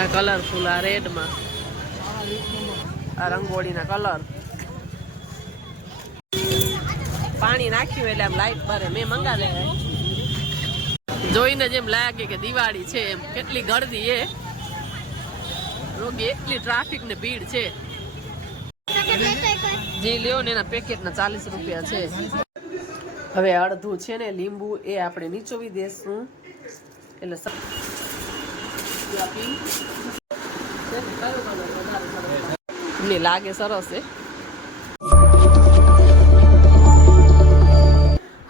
આ કલરફુલ આ રેડમાં આ રંગોળીના કલર પાણી નાખ્યું એટલે આમ લાઈટ ભરે. મેં મંગાવ્યા જોઈને જેમ લાગે કે દિવાળી છે એમ. કેટલી ગળદી એ રોગી એટલી ટ્રાફિક ને ભીડ છે. જે, લ્યો ને એના પેકેટ ના ચાલીસ રૂપિયા છે. હવે અડધું છે ને લીંબુ એ આપણે નીચોવી દેશું. એટલે સ- લાગે સરસ છે.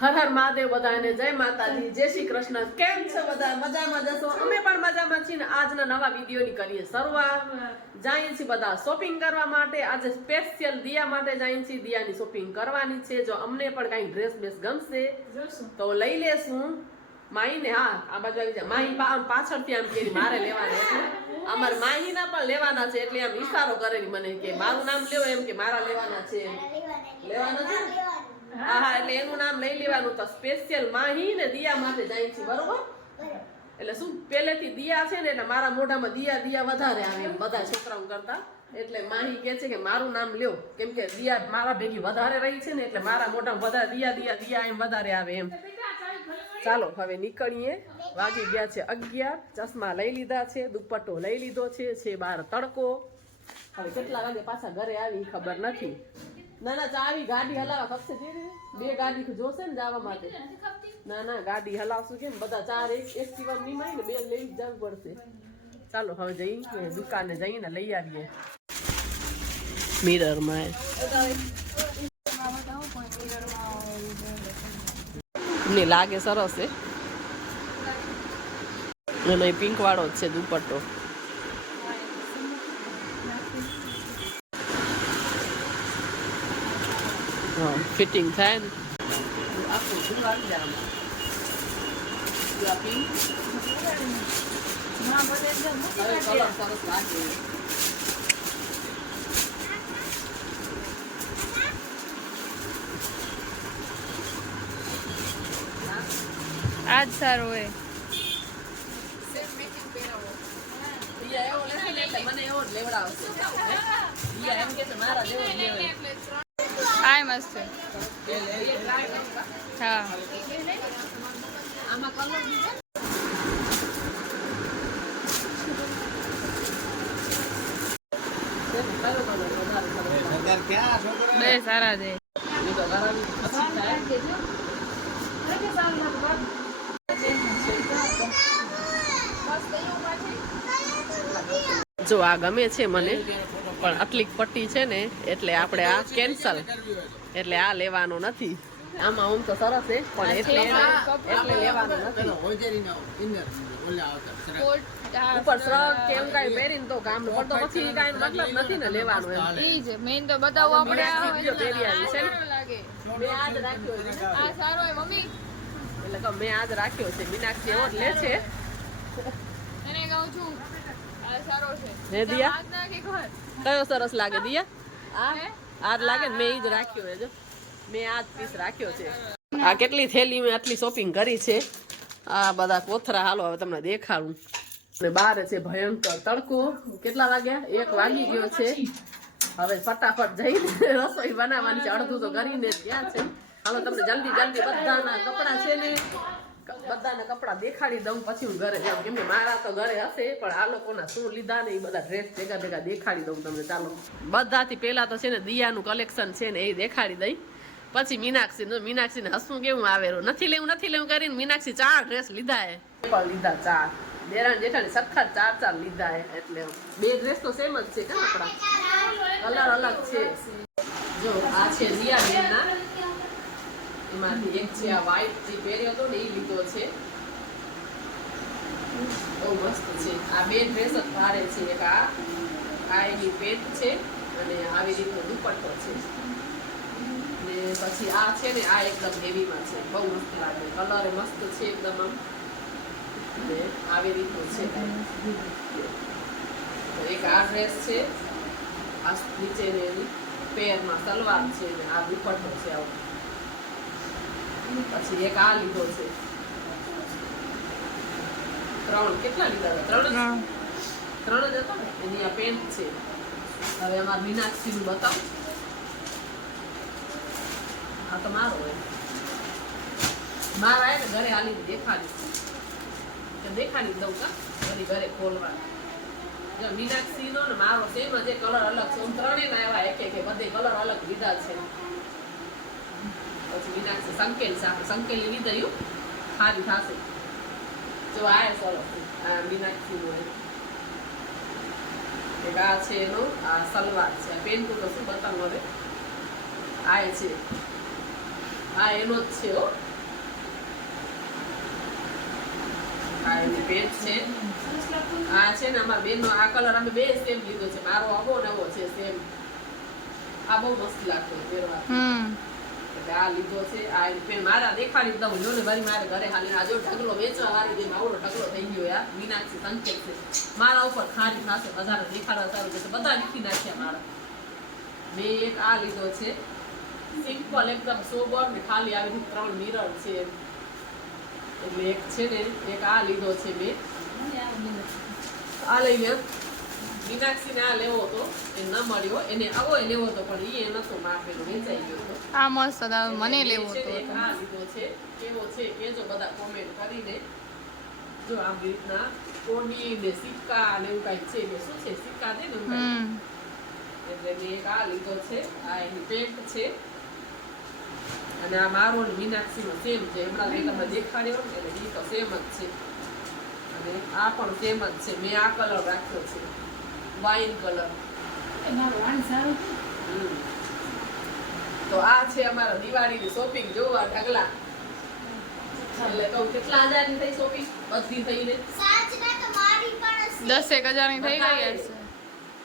હર હર મહાદેવ બધાને જય માતાજી જય શ્રી કૃષ્ણ. કેમ છે બધા? મજામાં જશો? અમે પણ મજામાં છીએ આજના નવા વિડીયોની કરીએ શરૂઆત. જઈએ છીએ બધા શોપિંગ કરવા માટે. આજે સ્પેશિયલ દિયા માટે જઈએ છીએ દિયાની શોપિંગ કરવાની છે. જો અમને પણ કાંઈ ડ્રેસ બેસ ગમશે તો લઈ લેશું. માહીને, હા, આ બાજુ આવી જાય માહી પાછળથી આમ કે મારે લેવાના છે. અમારે માહીના પણ લેવાના છે, એટલે આમ ઈશારો કરે મને કે મારું નામ લેવો, એમ કે મારા લેવાના છે. લેવાનું છે? ને? હા હા, એટલે એનું નામ લઈ લેવાનું. તો સ્પેશિયલ માહી ને દિયા માટે જાય છે, બરોબર? એટલે શું, પહેલેથી દિયા છે ને, એટલે મારા મોઢામાં દિયા દિયા વધારે આવે એમ બધા છોકરાઓ કરતા. એટલે માહી કે છે કે મારું નામ લ્યો. કેમ કે દિયા મારા ભેગી વધારે રહી છે ને, એટલે મારા મોઢામાં બધા દિયા દિયા દિયા એમ વધારે આવે એમ. ચાલો, હવે નીકળીએ. વાગી ગયા છે અગિયાર. ચશ્મા લઈ લીધા છે, દુપટ્ટો લઈ લીધો છે છે બાર તડકો. હવે કેટલા વાગે પાછા ઘરે આવી ખબર નથી. ના ના ચાવી ગાડી હલાવા ખપશે બે ગાડી જોશે ને જવા માટે. ના ના ગાડી હલાવશું કેમ બધા ચાર એક એક સિવાય નિમાય ને બે લઈ જ જવું પડશે. ચાલો, હવે જઈએ, દુકાને જઈને લઈ આવીએ. મિરરમાં મને લાગે સરસ છે અને પિંક વાળો જ છે દુપટ્ટો. હા ફિટિંગ થાય ને. શું લાગી જાય આમાં? આ pink? હવે colour સરસ લાગે. આજ સારું હોય ઈયા એવો લેશે ને એટલે મને એવો જ લેવડાવશે. ઈયા એમ કે છે મારા જેવો જ લેવો. આ મસ્ત છે હા આમાં colour બી છે? કયો colour વધારે સરસ લાગે? બે સારા છે ઈ તો કરાવી પછી થાય. જો આ ગમે છે મને પણ આટલી પટ્ટી છે ને એટલે આપણે આ કેન્સલ એટલે આ લેવાનો નથી. આમાં આમ તો સરસ છે પણ એટલે એટલે લેવાનું નથી. ઉપર શ્રગ કે એમ કાંઈ પહેરીને તો કામ પડતો પછી કાંઈ મતલબ નથી ને લેવાનું એમ. ઈ જ મેઇન તો બતાવવા આપણે મેં પહેરી આવી છે. મેં આજ રાખ્યો છે. આ સારો હોય મમ્મી. એટલે મેં આજ રાખ્યો છે. મીનાક્ષી એવો જ લે છે. એને કહું છું છે હે દિયા? કયો સરસ લાગે દિયા? આ? આ લાગે ને મેં જ રાખ્યો છે જો. મેં આ જ પીસ રાખ્યો છે. આ કેટલી થેલી મેં આટલી શોપિંગ કરી છે? આ બધા કોથરા હાલો હવે તમને દેખાડું. અને બાર છે ભયંકર તડકો. કેટલા વાગ્યા? એક વાગી ગયો છે. હવે ફટાફટ જઈને રસોઈ બનાવવાની છે. અડધું તો કરીને જ ગયા છે. હાલો તમને જલ્દી જલ્દી બધાના કપડાં છે ને બધાના કપડાં દેખાડી દઉં પછી હું ઘરે જાઉં. કેમ કે મારા તો ઘરે હશે પણ આ લોકોના શું લીધા ને એ બધા ડ્રેસ ભેગા ભેગા દેખાડી દઉં તમને. ચાલો. બધાથી પહેલા તો છે ને દિયાનું કલેક્શન છે ને એ દેખાડી દઈ. પછી મીનાક્ષી નું મીનાક્ષી ને હસવું કેવું આવેલું નથી લેવું નથી લેવું કરીને મીનાક્ષી ચાર ડ્રેસ લીધા હે. પણ લીધા ચાર. દેરાણ જેઠાણી સખત ચાર ચાર લીધા હે એટલે બે ડ્રેસ તો સેમ જ છે કે આપણા કલર અલગ છે. જો આ છે દિયા બેનના એમાંથી એક છે આ વ્હાઈટ જે પહેર્યો હતો ને એ લીધો છે. બહુ મસ્ત છે. આ બે ડ્રેસ જ ભારે છે. એક આ આ એની પેન્ટ છે અને આવી રીતનો દુપટ્ટો છે. ને પછી આ છે ને આ એકદમ હેવીમાં છે. બહુ મસ્ત લાગે. કલર મસ્ત છે એકદમ આમ. ને આવી રીતનો છે. એક આ ડ્રેસ છે. આ નીચે એની પેરમાં સલવાર છે ને આ દુપટ્ટો છે આવો. પછી એક આ લીધો છે. ત્રણ કેટલા લીધા હતા? ત્રણ જ? ત્રણ. જ હતા ને? એની આ પેન્ટ છે. હવે અમારે મીનાક્ષીનું બતાવ. આ તો મારો હોય. મારા એને ઘરે હાલી દેખાડી દેખાડી દઉં કા? વળી ઘરે ખોલવા જો મીનાક્ષી નો ને મારો સેમ જ કલર અલગ છે હું ત્રણેય એવા એક એક બધે કલર અલગ લીધા છે. પછી મીનાક્ષી સંકેલ છે. આપણે સંકેલ લીધા સારી થશે. જો આ સરસ. આ મીનાક્ષી નું એક આ છે એનો, આ સલવાર છે. પેન્ટ તો શું બતાવું હવે? આ છે. આ એનો જ છે હો. આ એની પેન્ટ છે. આ છે ને અમારા બેનનો, આ કલર અમે બે સેમ લીધો છે. મારો આવો નવો છે સેમ આ બહુ મસ્ત લાગતો પહેરવા લીખી નાખ્યા મારા. મેં એક આ લીધો છે. સિમ્પલ, એકદમ સોબર ને ખાલી આવી ત્રણ મિરર છે. એટલે એક છે ને, એક આ લીધો છે મેં. આ લઈ લે મીનાક્ષીને આ લેવો હતો એ ન મળ્યો. એને આવો એ લેવો હતો પણ એ નતો માપેલો વેચાઈ ગયો હતો. આ મસ્ત હતા મને લેવો હતો ને લીધો છે. કેવો છે કેજો બધા કોમેન્ટ કરીને જો આમ રીતના કોડી ને સિક્કા ને એવું કાંઈક છે કે શું છે? સિક્કા દે ને એવું એટલે મેં એક આ લીધો છે. આ એની પેન્ટ છે. અને આ મારો ને મીનાક્ષીનો સેમ છે. હમણાં દેખાડ્યો ને એટલે એ તો સેમ જ છે. અને આ પણ સેમ જ છે. મેં આ કલર રાખ્યો છે. વાઇન કલર હમ. તો આ છે અમારા દિવાળીની શોપિંગ જોવા ઢગલા. એટલે કેટલા હજારની થઈ શોપિંગ બધી થઈને દસેક હજારની થઈ ગઈ હશે.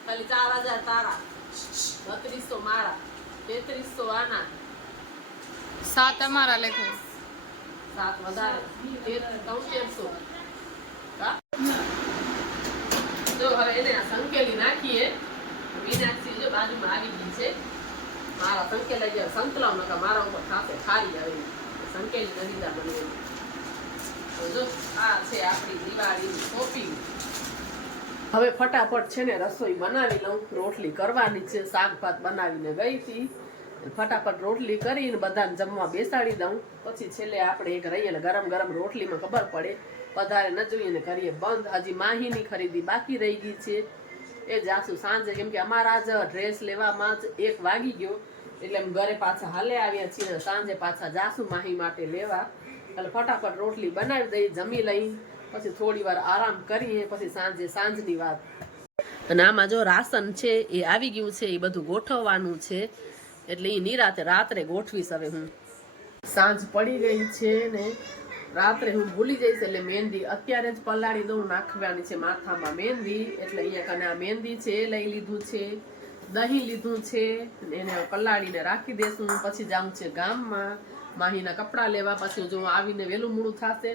ખાલી ચાર હજાર તારા. બત્રીસો મારા. તેત્રીસો આના. સાત અમારા લેખો. સાત વધારે. તેર તોતેરસો જો હવે એને આ સંકેલી નાખીએ મીનાક્ષી જો બાજુમાં આવી ગઈ છે મારા સંકેલા જે સંકલાવ નકા મારા ઉપર ખાસે ખારી આવી સંકેલી નથી દીધા તો જો આ છે આપણી દિવાળીની શોપિંગ હવે ફટાફટ છે ને રસોઈ બનાવી લઉં. રોટલી કરવાની છે શાક ભાત બનાવીને ગઈ હતી. ફટાફટ રોટલી કરીને બધાને જમવા બેસાડી દઉં. પછી છેલ્લે આપણે એક રહીએ ને ગરમ ગરમ રોટલીમાં ખબર પડે. વધારે ન જોઈએ ને કરીએ બંધ. હજી માહીની ખરીદી બાકી રહી ગઈ છે. એ જાસુ સાંજે કેમ કે અમારા જ ડ્રેસ લેવામાં જ એક વાગી ગયો. એટલે એમ ઘરે પાછા હાલે આવ્યા છીએ સાંજે પાછા જાસુ માહી માટે લેવા. એટલે ફટાફટ રોટલી બનાવી દઈ, જમી લઈ, પછી થોડી વાર આરામ કરીએ, પછી સાંજે સાંજની વાત. અને આમાં જો રાશન છે એ આવી ગયું છે, એ બધું ગોઠવવાનું છે. એટલે એ નિરાતે રાત્રે ગોઠવીશ હવે હું. સાંજ પડી ગઈ છે ને રાત્રે હું ભૂલી જઈશ એટલે મહેંદી અત્યારે જ પલાળી દઉં, નાખવાની છે માથામાં મહેંદી. એટલે અહીંયા કને આ મહેંદી છે, લઈ લીધું છે. દહીં લીધું છે, એને પલાળીને રાખી દેશું. પછી જાઉં છે ગામમાં, માહીના કપડાં લેવા. પછી જો આવીને વહેલું મૂળું થશે,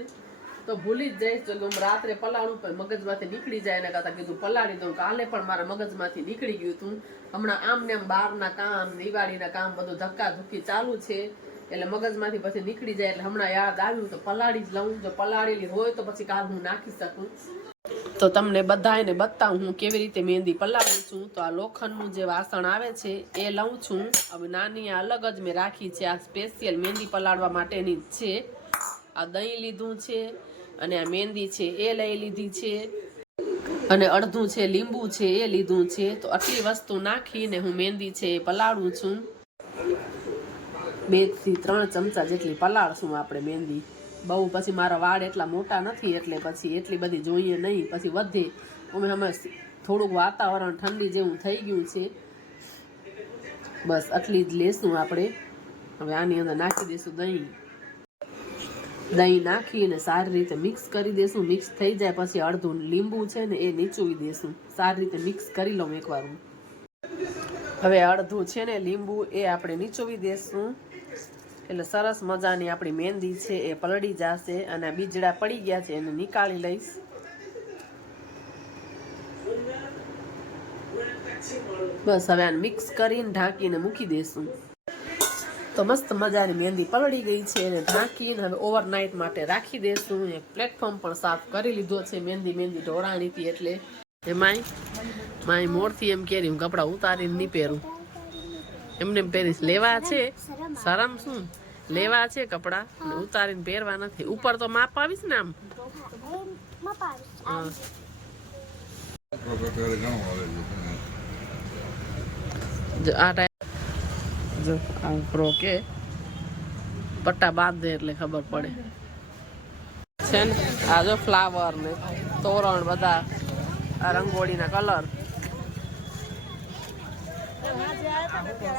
તો ભૂલી જ જઈશ. જો રાત્રે પલાળું પણ મગજમાંથી નીકળી જાય, એના કરતાં કીધું પલાળી દઉં. કાલે પણ મારા મગજમાંથી નીકળી ગયું હતું હમણાં આમ ને આમ બહારના કામ દિવાળીના કામ, બધું ધક્કા ધુક્કી ચાલુ છે. એટલે મગજમાંથી પછી નીકળી જાય. એટલે હમણાં યાદ આવ્યું તો પલાળી જ લઉં. જો પલાળેલી હોય તો પછી કાલ હું નાખી શકું. તો તમને બધાને બતાવું હું કેવી રીતે મહેંદી પલાળું છું. તો આ લોખંડનું જે વાસણ આવે છે, એ લઉં છું. હવે નાની અલગ જ મેં રાખી છે, આ સ્પેશિયલ મહેંદી પલાળવા માટેની જ છે. આ દહીં લીધું છે અને આ મહેંદી છે, એ લઈ લીધી છે. અને અડધું છે લીંબુ છે, એ લીધું છે. તો આટલી વસ્તુ નાખીને હું મહેંદી છે એ પલાળું છું. બેથી ત્રણ ચમચા જેટલી પલાળશું આપણે મહેંદી. બહુ પછી મારા વાળ એટલા મોટા નથી, એટલે પછી એટલી બધી જોઈએ નહીં. પછી વધે, અમે અમે થોડુંક વાતાવરણ ઠંડી જેવું થઈ ગયું છે. બસ આટલી જ લેશું આપણે. હવે આની અંદર નાખી દઈશું દહીં. દહીં નાખીને સારી રીતે મિક્સ કરી દેશું. મિક્સ થઈ જાય પછી અડધું લીંબુ છે ને એ નીચોવી દેશું. સારી રીતે મિક્સ કરી લઉં એકવાર હવે અડધું છે ને લીંબુ એ આપણે નીચોવી દેશું. એટલે સરસ મજાની આપણી મહેંદી છે, એ પલળી જશે અને બીજડા પડી ગયા છે, એને નીકાળી લઈશ. બસ હવે આને મિક્સ કરીને ઢાંકીને મૂકી દેશું. તો મસ્ત મજાની મહેંદી પલળી ગઈ છે અને ઢાંકીને હવે ઓવરનાઇટ માટે રાખી દેશું. એ પ્લેટફોર્મ પણ સાફ કરી લીધો છે, મહેંદી મહેંદી ઢોરાણીથી એટલે. એ માય મોરથી એમ કેરી હું કપડાં ઉતારીને નહીં પહેરું એમને એમ પહેરીશ લેવા છે. શરમ શું? લેવા છે કપડા ઉતારીને પહેરવા નથી. ઉપર તો માપ આવીશ ને આમ? આ ટાઈમ જો આ પ્રો કે પટ્ટા બાંધે એટલે ખબર પડે. છે ને આ જો ફ્લાવર ને તોરણ બધા આ રંગોળીના કલર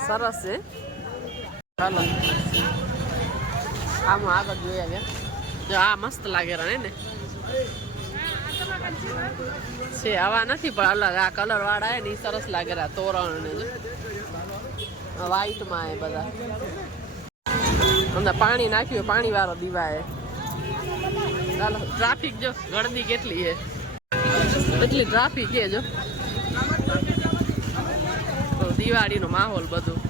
સરસ છે. ચાલો આમાં આગળ જોયા છે જો આ મસ્ત લાગે રહે ને? છે, આવા નથી, પણ અલગ, આ કલર વાળા ને સરસ લાગે તોરણ ને વ્હાઈટમાં એ બધા. અંદર પાણી નાખ્યું, પાણી વાળો દીવા એ ચાલો ટ્રાફિક જો ગળદી કેટલી હે. એટલી ટ્રાફિક હે જો. દિવાળીનો માહોલ બધું.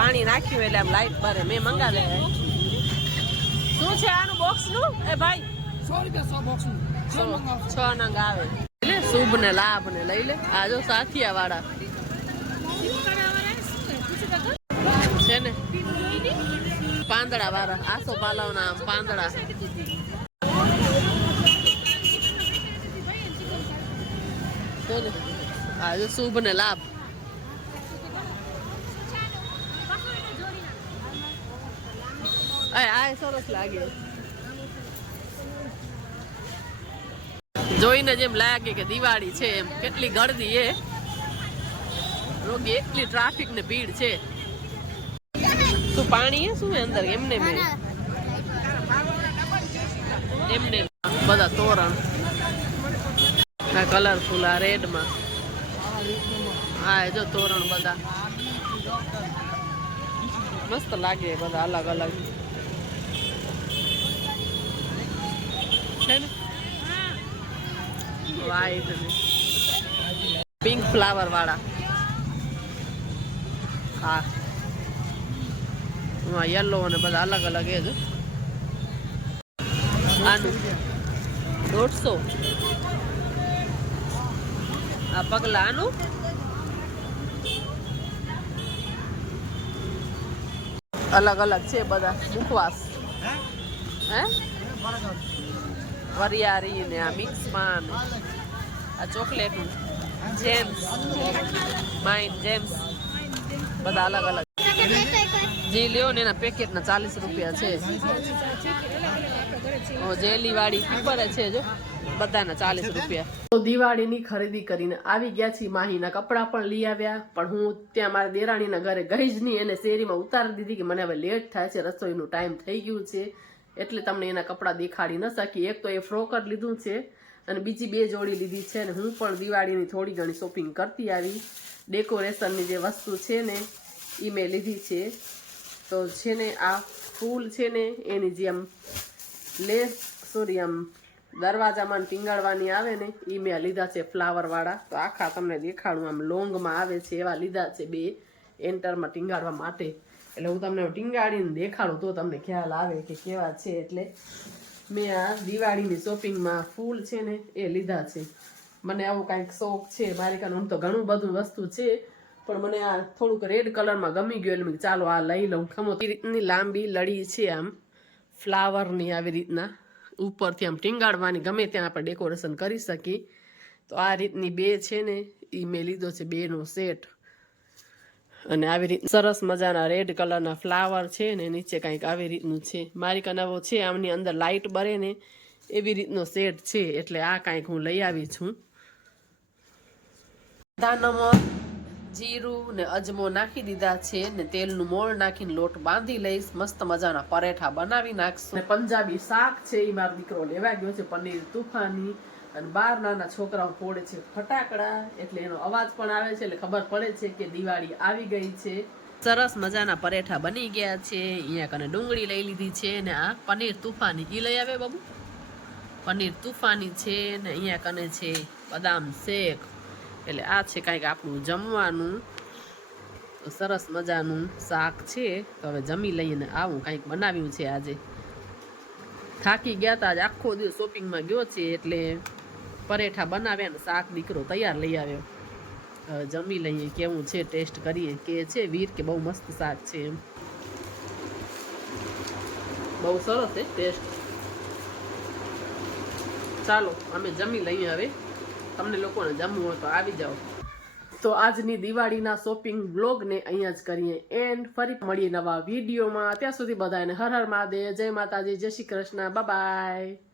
પાણી નાખ્યું એટલે આમ લાઈટ ભરે મેં મંગાવે શું છે આનું બોક્સનું? એ ભાઈ છ નંગ આવે. એટલે શુભ ને લાભ ને લઈ લે. આ જો સાથિયા વાળા છે ને? પાંદડા વાળા આસો પાલવના ના પાંદડા. આજે શુભ ને લાભ. આ સરસ લાગે જોઈને જેમ લાગે કે દિવાળી છે એમ. કેટલી ગળદી એ. રોગી એટલી ટ્રાફિક ને ભીડ છે. શું પાણી એ શું અંદર? એમને મેં. એમને બધા તોરણ. આ કલરફુલ આ રેડમાં. હા જો તોરણ બધા. મસ્ત લાગે બધા અલગ અલગ છે ને? પિંક ફ્લાવર વાળા. હા. હા યલો અને બધા અલગ અલગ એ જ. આનું દોઢસો. આ પગલા આનું. અલગ અલગ છે બધા. મુખવાસ. હે? વરિયાળી ને આ મિક્સમાં ને આ ચોકલેટનું. જેમ્સ. Mine James. બધા અલગ અલગ. જે, લ્યો ને એના પેકેટના ચાલીસ રૂપિયા છે. જેલી વાળી ઉપર છે જો. બધાના ચાલીસ રૂપિયા. તો દિવાળીની ખરીદી કરીને આવી ગયા છીએ. માહીના કપડાં પણ લઈ આવ્યા. પણ હું ત્યાં મારા દેરાણીના ઘરે ગઈ જ નહીં. એને શેરીમાં ઉતારી દીધી કે મને હવે લેટ થાય છે. રસોઈનું ટાઈમ થઈ ગયું છે. એટલે તમને એના કપડાં દેખાડી ન શકી એક તો એ ફ્રોક જ લીધું છે અને બીજી બે જોડી લીધી છે અને હું પણ દિવાળીની થોડી ઘણી શોપિંગ કરતી આવી. ડેકોરેશનની જે વસ્તુ છે ને એ મેં લીધી છે. તો છે ને આ ફૂલ છે ને, એની જે આમ લેસ, સોરી, આમ દરવાજામાં ટીંગાડવાની આવે ને એ મેં લીધા છે ફ્લાવરવાળા તો આખા તમને દેખાડું, આમ લોંગમાં આવે છે એવા લીધા છે બે. એન્ટરમાં ટીંગાડવા માટે. એટલે હું તમને ટીંગાડીને દેખાડું તો તમને ખ્યાલ આવે કે કેવા છે એટલે મેં આ દિવાળીની શોપિંગમાં ફૂલ છે ને એ લીધા છે. મને આવું કાંઈક શોખ છે, મારી આમ તો ઘણું બધું વસ્તુ છે, પણ મને આ થોડુંક રેડ કલરમાં ગમી ગયું એટલે ચાલો આ લઈ લઉં. ખમો એ રીતની લાંબી લડી છે આમ ફ્લાવરની આવી રીતના. ઉપરથી આમ ટીંગાડવાની ગમે ત્યાં આપણે ડેકોરેશન કરી શકીએ. તો આ રીતની બે છે ને એ મેં લીધો છે બેનો સેટ અને આવી રીત સરસ મજાના રેડ કલરના ફ્લાવર છે ને નીચે કંઈક આવી રીતનું છે. મારી કનાવો છે, આમની અંદર લાઇટ બરે ને એવી રીતનો સેટ છે, એટલે આ કાંઈક હું લઈ આવી છું. દાનમર જીરું ને અજમો નાખી દીધા છે ને તેલનું મોળ નાખીને લોટ બાંધી લઈશ. મસ્ત મજાના પરેઠા બનાવી નાખશું. પંજાબી શાક છે એ મારો દીકરો લેવા ગયો છે, પનીર તુફાની. અને બાર નાના છોકરાઓ ફોડે છે ફટાકડા, એટલે એનો અવાજ પણ આવે છે, એટલે ખબર પડે છે કે દિવાળી આવી ગઈ છે. સરસ મજાના પરેઠા બની ગયા છે. અહીંયા કને ડુંગળી લઈ લીધી છે ને આ પનીર તુફાની. એ લઈ આવે બાબુ? પનીર તુફાની છે ને અહીંયા કને છે બદામ શેક. એટલે આ છે કાંઈક આપણું જમવાનું. સરસ મજાનું શાક છે. તો હવે જમી લઈને આવું કાંઈક બનાવ્યું છે આજે. થાકી ગયા તા આજ આખો દિવસ શોપિંગમાં ગયો છે એટલે પરેઠા બનાવ્યા ને શાક દીકરો તૈયાર લઈ આવ્યો. જમી લઈએ, કેવું છે, ટેસ્ટ કરીએ, કે છે, વીર કે બહુ મસ્ત શાક છે એમ. બહુ સરસ છે, ટેસ્ટ. ચાલો, અમે જમી લઈએ હવે. તમને લોકોને જમવું હોય તો આવી જાઓ. તો આજની દિવાળીના શોપિંગ બ્લોગને અહીંયા જ કરીએ એન્ડ. ફરી મળીએ નવા વિડીયોમાં. ત્યાં સુધી બધાને હર હર મહાદેવ. જય માતાજી, જય શ્રી કૃષ્ણ. બાય.